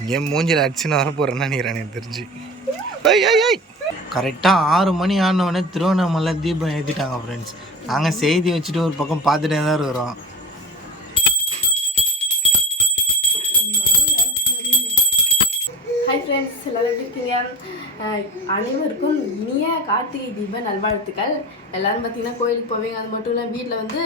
இங்கே மூஞ்சில் அடிச்சுன்னு வர போகிறேன்னு நினைக்கிறேன் எனக்கு தெரிஞ்சு. கரெக்டாக 6 மணி ஆனவொடனே திருவண்ணாமலை தீபம் ஏற்றிட்டாங்க ஃப்ரெண்ட்ஸ். நாங்கள் செய்தி வச்சுட்டு ஒரு பக்கம் பார்த்துட்டே தான் இருக்கிறோம். ஹாய் ஃப்ரெண்ட்ஸ், எல்லோரும் எப்படி இருக்கீங்க? அனைவருக்கும் இனிய கார்த்திகை தீப நல்வாழ்த்துக்கள். எல்லோரும் பார்த்தீங்கன்னா கோயிலுக்கு போவீங்க. அது மட்டும் இல்லை, வீட்டில் வந்து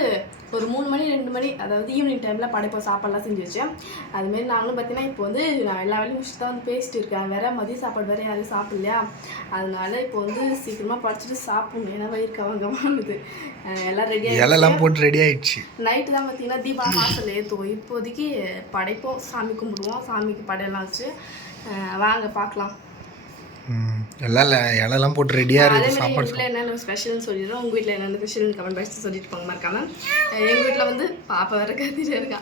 ஒரு 3 மணி 2 மணி, அதாவது ஈவினிங் டைமில் படைப்போம், சாப்பாடுலாம் செஞ்சு வச்சேன். அதுமாரி நாங்களும் பார்த்தீங்கன்னா இப்போ வந்து நான் எல்லா வேலையும் முடிச்சுட்டு தான் வந்து பேசிட்டு இருக்கேன். வேறு மதிய சாப்பாடு வேறு யாரும் சாப்பிட்லையா, அதனால இப்போ வந்து சீக்கிரமாக படிச்சுட்டு சாப்பிடணும். ஏன்னா வயிறு கவங்கமானது. எல்லாம் ரெடியாக எல்லாம் போட்டு ரெடி ஆகிடுச்சு. நைட்டு தான் பார்த்தீங்கன்னா தீபா வாசல் ஏற்றுவோம். இப்போதைக்கு படைப்போம், சாமி கும்பிடுவோம். சாமிக்கு படையெல்லாம் வச்சு வாங்க பார்க்கலாம். எல்லாம் போட்டு ரெடியாக இருக்குது சாப்பாடு. வீட்டில் என்னென்ன ஸ்பெஷல்னு சொல்லிடுறோம். உங்கள் வீட்டில் என்னென்ன ஸ்பெஷல்னு கமெண்ட் பாக்ஸில் சொல்லிட்டு போங்க மறக்காம. எங்கள் வீட்டில் வந்து பாப்பா வேறு கத்திட்டு இருக்கா.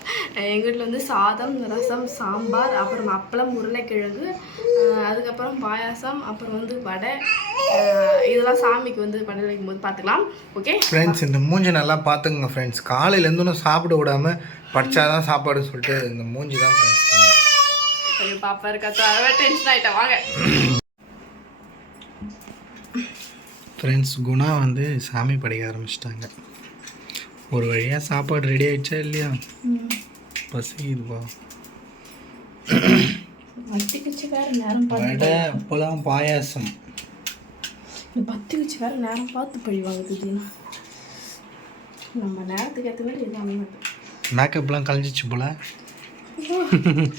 எங்கள் வீட்டில் வந்து சாதம், ரசம், சாம்பார், அப்புறம் அப்பளம், உருளைக்கிழங்கு, அதுக்கப்புறம் பாயாசம், அப்புறம் வந்து வடை. இதெல்லாம் சாமிக்கு வந்து படையல் வைக்கும்போது பார்த்துக்கலாம். ஓகே ஃப்ரெண்ட்ஸ், இந்த மூஞ்சி நல்லா பார்த்துங்க ஃப்ரெண்ட்ஸ். காலையிலேருந்து ஒன்றும் சாப்பிட விடாமல் படித்தாதான் சாப்பாடுன்னு சொல்லிட்டு இந்த மூஞ்சி தான் ஃப்ரெண்ட்ஸ் பண்ணுங்க. பாப்பா இருக்கா, டென்ஷன் ஆகிட்டா. வாங்க ஃப்ரெண்ட்ஸ், குணா வந்து சாமி படைக்க ஆரம்பிச்சிட்டாங்க. ஒரு வழியாக சாப்பாடு ரெடி ஆகிடுச்சா இல்லையா? பசிக்குதுப்பா. வடை, அப்பளம், பாயாசம். பத்தி வச்சு வேறு நேரம் பார்த்து பழிவாங்க. திடீர்னு நம்ம நேரத்துக்கு ஏற்ற மாதிரி எல்லாமே மேக்கப்லாம் கலைஞ்சிச்சு போல.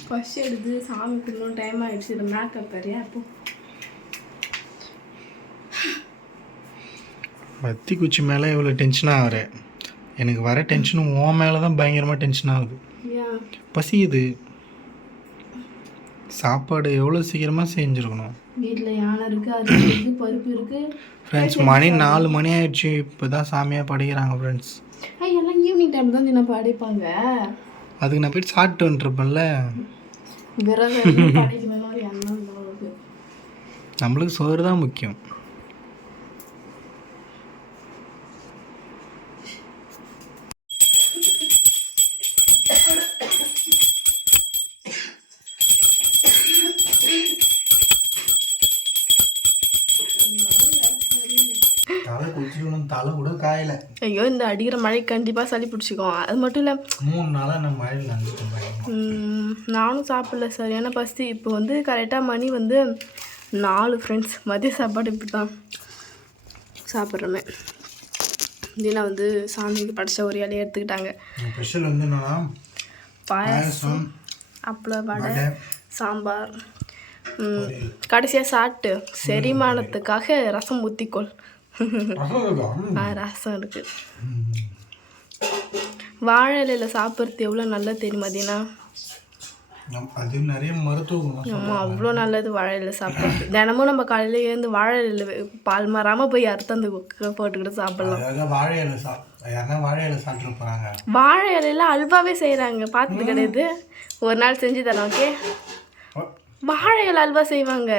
பசி எடுத்து சாமி கும்பிடணும், டைம் ஆகிடுச்சு. இது மேக்கப் வேறையா? இப்போ வத்தி குச்சி மேலே இவ்வளோ டென்ஷனாக ஆகிற. எனக்கு வர டென்ஷனும் உன் மேலே தான் பயங்கரமாக டென்ஷன் ஆகுது. பசிக்குது. சாப்பாடு எவ்வளோ சீக்கிரமாக செஞ்சுருக்கணும். வீட்டில் யானை இருக்குது, அது இருக்குது, பருப்பு இருக்குது. ஃப்ரெண்ட்ஸ், மணி 4 மணி ஆயிடுச்சு. இப்போ தான் சாமியாக படைக்கிறாங்க ஃப்ரெண்ட்ஸ். எல்லாம் ஈவினிங் டைம் தான் தினம் படைப்பாங்க. அதுக்கு நான் போய்ட்டு சாப்பிட்டு வந்துருப்பேன்ல. நம்மளுக்கு சோறு தான் முக்கியம். தலை குளிச்சுட்டு தலை கூட காயல. ஐயோ, இந்த அடிக்கிற மழை கண்டிப்பாக சளி பிடிச்சிக்கும். அது மட்டும் இல்லை, 3 நாளாக நம்ம மழையில் நனைஞ்சிட்டோம். நானும் சாப்பிடல சரியான பசி. இப்போ வந்து கரெக்டாக மணி வந்து 4 ஃப்ரெண்ட்ஸ். மதிய சாப்பாடு இப்படி தான் சாப்பிட்றோமே. தினம் வந்து சாமிக்கு படித்த ஒரு இலையை எடுத்துக்கிட்டாங்க. ஸ்பெஷல் வந்து பாயாசம், அப்பளம், வடை, சாம்பார். கடைசியாக சாப்பிட்டு செரிமானத்துக்காக ரசம் ஊற்றிக்கொள். ரசம் இருக்கு. வாழை இலையில் சாப்பிட்றது எவ்வளோ நல்லது தெரியுமா தீனா? அது நிறைய மருத்துவம். ஆமாம், அவ்வளோ நல்லது வாழை இலையில் சாப்பிட்றது. தினமும் நம்ம காலையில் எழுந்து வாழை இலையில் பால் மாறாமல் போய் அறுத்து அந்த போட்டுக்கிட்டு சாப்பிடலாம். வாழை இலை சாப்பிட்டு போகிறாங்க. வாழை இலையில் அல்வாவே செய்கிறாங்க, பார்த்தது கிடையாது. ஒரு நாள் செஞ்சு தரேன். ஓகே, வாழை இலை அல்வா செய்வாங்க.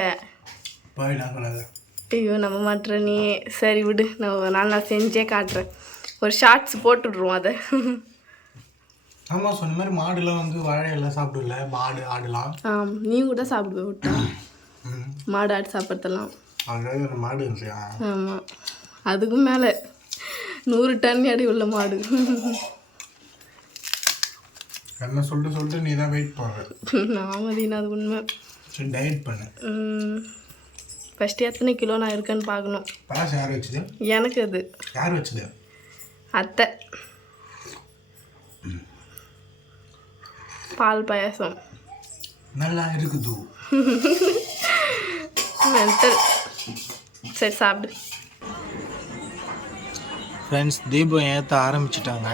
ஐயோ, நம்ம மாட்டுற நீ. சரி விடு, நான் ஒரு நாள் நான் செஞ்சே காட்டுறேன். ஒரு ஷார்ட்ஸ் போட்டுவிட்ருவோம் அதை. ஆமாம், சொன்ன மாதிரி மாடுலாம் வந்து வாழை எல்லாம் சாப்பிடல. மாடு, ஆடுலாம். நீ கூட சாப்பிடுவ விட்டா? மாடு, ஆடு சாப்பிட்றதெல்லாம். மாடு இருந்துச்சியா? ஆமாம், அதுக்கும் மேலே 100 டன் எடை உள்ள மாடு. என்ன சொல்லிட்டு நீ தான் வெயிட் பண்ணுற. ஆமாம் தீனா, அது உண்மை. சரி, டயட் பண்ணு. ஃபஸ்ட்டு எத்தனை கிலோ நான் இருக்கேன்னு பார்க்கணும். பாயாசம் யார் வச்சுது? எனக்கு அது. யார் வச்சுது? அத்தை. பால் பாயாசம் நல்லா இருக்குது. சரி, சாப்பிடு. ஃப்ரெண்ட்ஸ், தீபம் ஏற்ற ஆரம்பிச்சிட்டாங்க.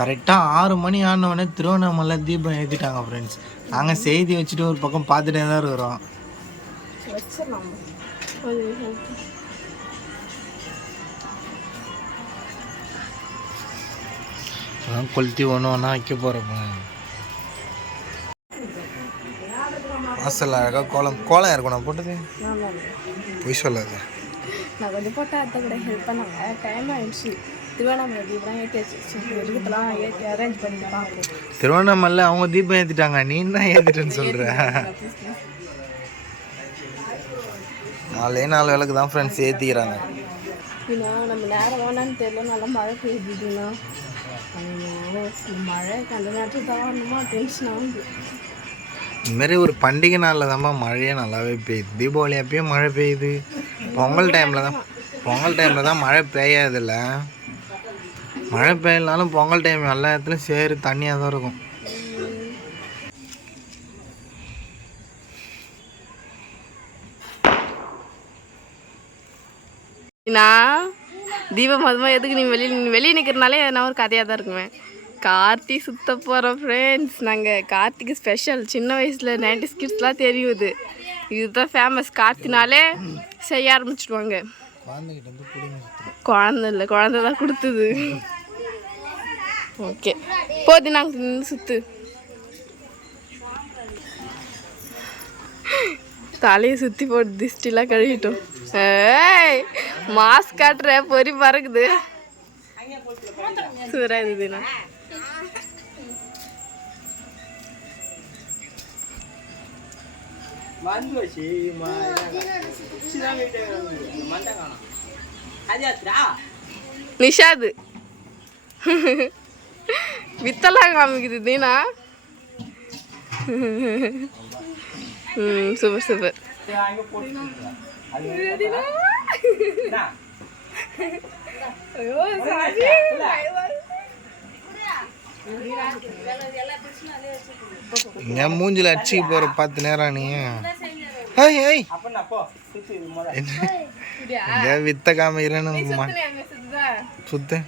கரெக்டாக 6 மணி ஆனவொடனே திருவண்ணாமலை தீபம் ஏற்றிட்டாங்க ஃப்ரெண்ட்ஸ். நாங்கள் செய்தி வச்சுட்டு ஒரு பக்கம் பார்த்துட்டே தான் இருக்கிறோம். கொளுத்தி ஒன்று வைக்க போகிறப்ப வாசல் அழகாக கோலம் இருக்கும். நான் போட்டது பொய் சொல்லாது. நான் கொஞ்சம் போட்டால் அத்தை கூட ஹெல்ப் பண்ணாங்க. டைம் ஆயிடுச்சு. திருவண்ணாமலை தீபம் ஏற்றி இருக்கிறதெல்லாம் ஏற்றி அரேஞ்ச் பண்ணிக்கலாம். திருவண்ணாமலை அவங்க தீபம் ஏற்றிட்டாங்க, நீ தான் ஏற்றிட்டேன்னு சொல்கிற. 4 விளக்கு தான் ஃப்ரெண்ட்ஸ் ஏற்றிக்கிறாங்க. ஏன்னா நம்ம நேரம் வேணான்னு தெரியல, நல்லா மழை பெய்யுதுன்னா மழை அந்த நேரத்தில் தாராளமாக டென்ஷன் ஆகுது. இதுமாரி ஒரு பண்டிகை நாளில் தான்மா மழையே நல்லாவே பெய்யுது. தீபாவளி அப்பயும் மழை பெய்யுது, பொங்கல் டைமில் தான் மழை பெய்யாதில்ல. மழை பெய்யலனாலும் பொங்கல் டைம் எல்லா இடத்துலையும் சேரு தண்ணியாக தான் இருக்கும். நான் தீபம் அதுமா எதுக்கு நீ வெளியே நிற்கிறனாலே எதனா ஒரு கதையாக தான் இருக்குமே. கார்த்தி சுத்த போகிறோம் ஃப்ரெண்ட்ஸ். நாங்கள் கார்த்திக்கு ஸ்பெஷல். சின்ன வயசில் 90s கிட்ஸ்லாம் தெரியுது, இதுதான் ஃபேமஸ். கார்த்தினாலே செய்ய ஆரம்பிச்சிடுவாங்க. குழந்தை தான் கொடுத்தது. ஓகே போது, நாங்கள் சுற்று தலையை சுற்றி போட்டு திஷ்டிலாம் கழுவிட்டோம். ஏய் மாஸ்க் காட்டுற, பொறி பறக்குது. சூரா இதுண்ணா நிஷாது வித்தெல்லாம் காமிக்குது தீனா. Super super. என் மூஞ்சில் அடிச்சுக்கு போகிற 10 நேரம் நீ வித்த காமிக்கிறேன்னு சுத்து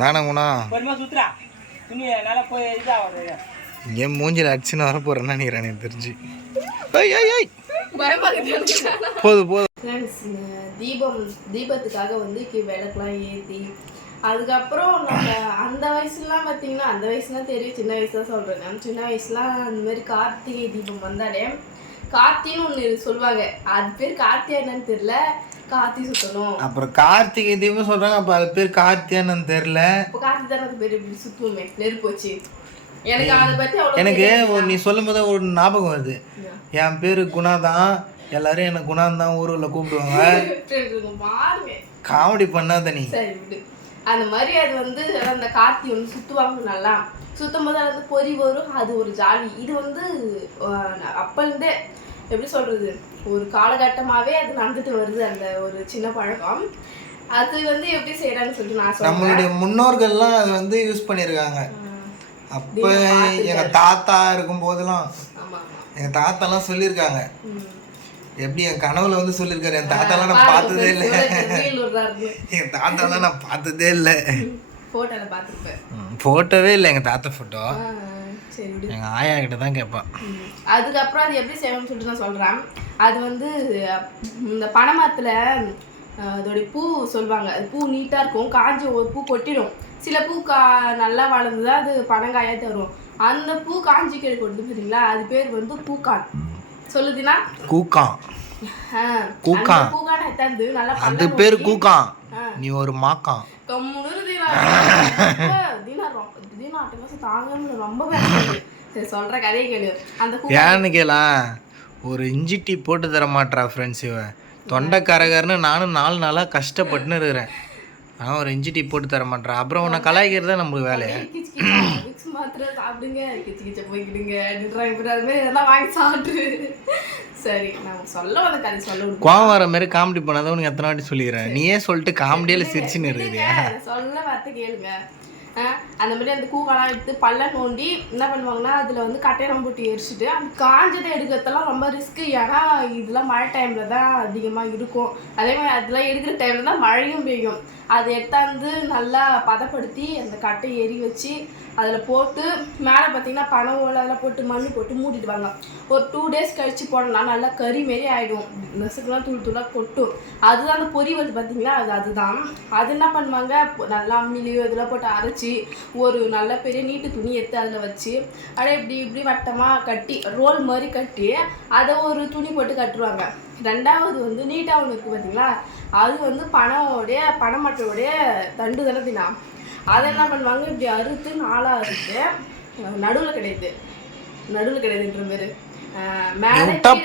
வேணாங்கண்ணா. என் மூஞ்சில் அடிச்சுன்னு வர போகிறேன்னு நினைக்கிறேன் எனக்கு தெரிஞ்சு. போதும். தீபத்துக்காக வந்து விளக்கெல்லாம் ஏற்றி அதுக்கப்புறம் நம்ம அந்த வயசுலாம் பார்த்தீங்கன்னா, அந்த வயசுலாம் தெரியும், சின்ன வயசு தான் சொல்கிறேன். நம்ம சின்ன வயசுலாம் அந்த மாதிரி கார்த்திகை தீபம் வந்தாலே கார்த்தின்னு ஒன்று சொல்லுவாங்க. அது பேர் கார்த்தியா என்னன்னு தெரியல, கார்த்தி சுற்றணும். அப்புறம் கார்த்திகை தீபம் சொல்கிறாங்க, அப்போ அது பேர் கார்த்தியான்னு தெரியல. இப்போ கார்த்தி தானே அது பேர் இப்படி சுற்றுவோமே, நெருப்பு வச்சு. எனக்கு அதை பற்றி எனக்கு நீ சொல்லும் போது ஒரு ஞாபகம் வருது. என் பேர் குணா தான், எல்லாரும் என்ன குணான் தான் ஊரில் கூப்பிடுவாங்க. காமெடி பண்ணாத நீ. சரி விடு. அந்த மாதிரி அது வந்து அந்த கார்த்தி வந்து சுற்றுவாங்க. நல்லா சுற்றும் போது அது வந்து பொறி வரும், அது ஒரு ஜாலி. இது வந்து அப்போலேருந்தே எப்படி சொல்கிறது, ஒரு காலகட்டமாகவே அது நடந்துட்டு வருது, அந்த ஒரு சின்ன பழக்கம். அது வந்து எப்படி செய்கிறாங்கன்னு சொல்லிட்டு நான் சொல்கிறேன். நம்மளுடைய முன்னோர்கள்லாம் அது வந்து யூஸ் பண்ணியிருக்காங்க. அப்போ எங்கள் தாத்தா இருக்கும் போதெல்லாம் எங்கள் தாத்தாலாம் சொல்லியிருக்காங்க. எப்படி என் கனவுல வந்து சொல்லியிருக்காரு. என் தாத்தாலாம் நான் பார்த்ததே இல்லை. என் தாத்தாலாம் நான் பார்த்ததே இல்லை. ஃபோட்டோவே இல்லை எங்கள் தாத்தா ஃபோட்டோ. எங்கள் ஆயா கிட்ட தான் கேட்பான். அதுக்கப்புறம் அது எப்படி செய்யணும்னு சொல்லிட்டு நான் சொல்கிறேன். அது வந்து இந்த பனைமரத்தில் அதோடைய பூ சொல்லுவாங்க. அது பூ நீட்டாக இருக்கும், காஞ்சி ஒரு பூ கொட்டிடும். சில பூ நல்லா வளர்ந்துதான் அது பனங்காயாக தரும். அந்த பூ காஞ்சி கீழே கொடுத்து பார்த்தீங்களா, அது பேர் வந்து பூக்கான். சொல்லுதுன்னா கூக்கான். பூக்கான் எத்தாந்து நல்லா அது பேர் கூக்கான். நீ ஒரு மாக்கான். சொல்ற கதையை கேளு. அந்த ஏன்னு கேளா, ஒரு இஞ்சி டீ போட்டு தர மாட்டா ஃப்ரெண்ட்ஸ். இவன் தொண்டைக்காரகர்னு நானும் 4 நாளாக கஷ்டப்பட்டுன்னு இருக்கிறேன். ஆனால் ஒரு இஞ்சி டீ போட்டு தர மாட்டேன். அப்புறம் உன்னை கலாய்க்கிறது தான் நம்மளுக்கு வேலையை. மாத்திரம் சாப்பிடுங்க, கிச்சு கிச்ச போய்க்கிடுங்க அப்படின்றாங்க. அது மாதிரி இதெல்லாம் வாங்கி சாப்பிட்டு. சரி, நான் சொல்ல வந்த கதை சொல்ல கோவம் வர மாதிரி காமெடி பண்ணாதான் உனக்கு எத்தனை வாட்டி சொல்லிக்கிறேன். நீயே சொல்லிட்டு காமெடியில் சிரிச்சுன்னு இருக்குதியா? சொல்ல வார்த்தை கேளுங்க. அந்த மாதிரி அந்த கூக்கெல்லாம் எடுத்து பள்ளம் நோண்டி என்ன பண்ணுவாங்கன்னா, அதில் வந்து கட்டையரம் போட்டு எரிச்சிட்டு அந்த காஞ்சதை எடுக்கிறதெல்லாம் ரொம்ப ரிஸ்க்கு. ஏன்னா இதெல்லாம் மழை டைமில் தான் அதிகமாக இருக்கும். அதே மாதிரி அதெல்லாம் எடுக்கிற டைமில் தான் மழையும் பெய்யும். அதை எடுத்தாந்து நல்லா பதப்படுத்தி அந்த கட்டையை எரி வச்சு அதில் போட்டு மேலே பார்த்தீங்கன்னா பனை ஓலை அதெல்லாம் போட்டு மண் போட்டு மூடிடுவாங்க. ஒரு 2 days கழித்து போடலாம், நல்லா கறி மாரி ஆகிடும். நெசுக்கெல்லாம் தூளாக கொட்டும். அதுதான் அந்த பொரி வந்து பார்த்தீங்களா, அதுதான். அது என்ன பண்ணுவாங்க, நல்லா அம்மிலையோ இதெல்லாம் போட்டு அரைச்சி ஒரு நல்ல பெரிய நீட்டு துணி எடுத்து அதில் வச்சு அப்படியே இப்படி வட்டமாக கட்டி ரோல் மாதிரி கட்டி அதை ஒரு துணி போட்டு கட்டுருவாங்க. 2வது வந்து நீட்டாக ஒன்று இருக்குது பார்த்தீங்களா, அது வந்து பனைமட்டையோடைய தண்டு தானே தினா. அதை என்ன பண்ணுவாங்க, இப்படி அறுத்து 4ஆ அறுத்து நடுவில் கிடையாதுன்ற பேரு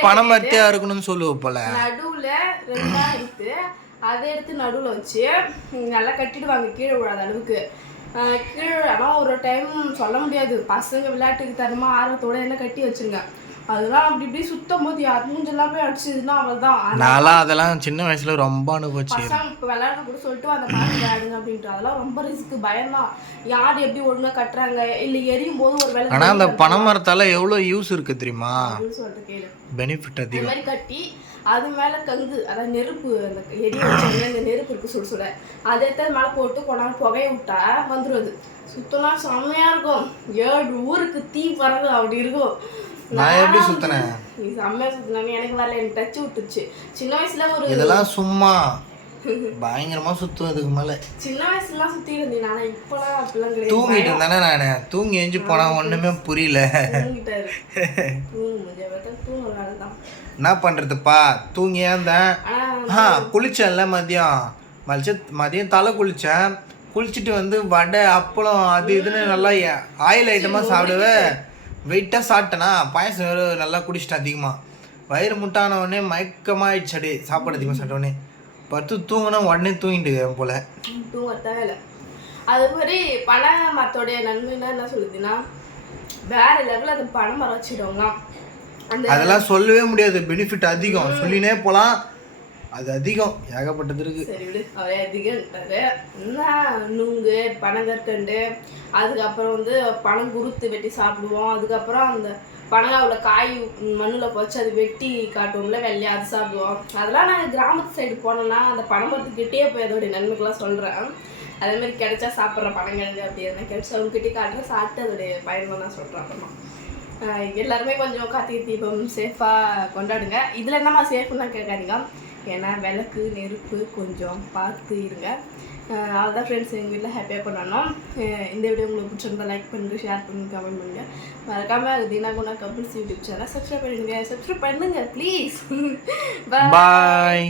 பனைமரத்தையா இருக்கணும்னு சொல்லுவோம் போல. நடுவில் 2ஆ அறுத்து அதை எடுத்து நடுவில் வச்சு நல்லா கட்டிடுவாங்க கீழே விழாத அளவுக்கு. கீழே ஆனால் ஒரு டைம் சொல்ல முடியாது, பசங்க விளையாட்டுக்கு தரமா ஆர்வத்தோட என்ன கட்டி வச்சுருங்க. அதெல்லாம் அப்படி இப்படி சுத்தம் போது யார் மூஞ்செல்லாம் போய் அடிச்சதுன்னா அவள் தான். நான்லாம் அதெல்லாம் சின்ன வயசுல ரொம்ப அனுபவிச்சு. பசங்க இப்போ விளையாட கூட சொல்லிட்டு அந்த மாதிரி விளையாடுங்க அப்படின்ட்டு அதெல்லாம் ரொம்ப ரிஸ்க்கு, பயம்தான். யார் எப்படி ஒழுங்கா கட்டுறாங்க இல்லை எரியும் போது ஒரு வேலை. ஆனால் அந்த பனைமரத்தால எவ்வளோ யூஸ் இருக்கு தெரியுமா? சொல்லிட்டு கேளு, பெனிஃபிட் அதிகம். இந்த மாதிரி கட்டி அது மேலே கங்கு, அதாவது நெருப்பு, அந்த எரிய வச்சாங்க அந்த நெருப்பு இருக்கு சுட சுட, அதை எடுத்து மேலே போட்டு கொண்டாந்து புகைய விட்டா வந்துடுவது. சுத்தமாக செம்மையாக இருக்கும். 7 ஊருக்கு தீ பறகு அப்படி இருக்கும். நான் எப்படி சுத்தினேன்? நீ செம்மையாக சுத்தினாங்க, எனக்கு வரல, எனக்கு டச்சு விட்டுச்சு சின்ன வயசுல. ஒரு இதெல்லாம் சும்மா பயங்கரமா சுத்தும். அதுக்கு மேல சின்ன வயசுலாம் சுத்தி இருந்தேன். ஆனா இப்பெல்லாம் அப்படிலாம் கிடையாது. தூங்கிட்டு இருந்தானே நானு, தூங்கி எஞ்சி போனா ஒண்ணுமே புரியல. என்ன பண்றதுப்பா, தூங்கியா இருந்தேன். குளிச்சேன்ல மதியம் தலை குளிச்சேன். குளிச்சுட்டு வந்து வடை அப்பளம் அது இதுன்னு நல்லா ஆயில் ஐட்டமா சாப்பிடுவேன். வெயிட்டாக சாப்பிட்டேன்னா பாயசம் வேறு நல்லா குடிச்சிட்டேன் அதிகமாக. வயிறு முட்டான உடனே மயக்கமாகிடுச்சு. அப்படியே சாப்பாடு அதிகமாக சாப்பிட்ட உடனே பத்து தூங்கினா உடனே தூங்கிட்டு போல. தூங்கத்தான் இல்லை. அது மாதிரி பனை மரத்தோடைய நன்மைன்னா என்ன சொல்லுதுன்னா, வேற லெவலில் அந்த பனை மரம் வச்சுடுவாங்க. அதெல்லாம் சொல்லவே முடியாது, பெனிஃபிட் அதிகம். சொல்லினே போகலாம், அது அதிகம், ஏகப்பட்டது இருக்கு. சரி விடு, அவரே அதிகம்ட்டாரு. என்ன நுங்கு, பனங்கற்கண்டு, அதுக்கப்புறம் வந்து பனங்குருத்து வெட்டி சாப்பிடுவோம். அதுக்கப்புறம் அந்த பனங்காவில் காய் மண்ணில் போச்சு அது வெட்டி காட்டுவோம்ல வெள்ளையா, அது சாப்பிடுவோம். அதெல்லாம் நாங்கள் கிராமத்து சைடு போனோம்னா அந்த பனைமரத்துக்கிட்டே போய் அதோடைய நன்மைகள்லாம் சொல்கிறேன். அதேமாதிரி கிடைச்சா சாப்பிட்ற பனங்கிழங்கு அப்படி எதனா கிடைச்சா அவங்ககிட்டே காட்டுறேன், சாப்பிட்டு அதோடைய பயன்கள் நான் சொல்கிறேன். அப்புறமா எல்லாருமே கொஞ்சம் கார்த்திகை தீபம் சேஃபாக கொண்டாடுங்க. இதில் என்னம்மா சேஃப்னா கேட்காதீங்க, ஏன்னா விளக்கு நெருப்பு கொஞ்சம் பார்த்து இருங்க. அதுதான் ஃப்ரெண்ட்ஸ், எங்கள் வீட்டில் ஹாப்பியாக கொண்டாடணும். இந்த வீடியோ உங்களுக்கு பிடிச்சிருந்தா லைக் பண்ணுங்கள், ஷேர் பண்ணுங்கள், கமெண்ட் பண்ணுங்கள். மறக்காமல் Deena Guna couples YouTube channel subscribe பண்ணுங்கள் ப்ளீஸ். பாய்.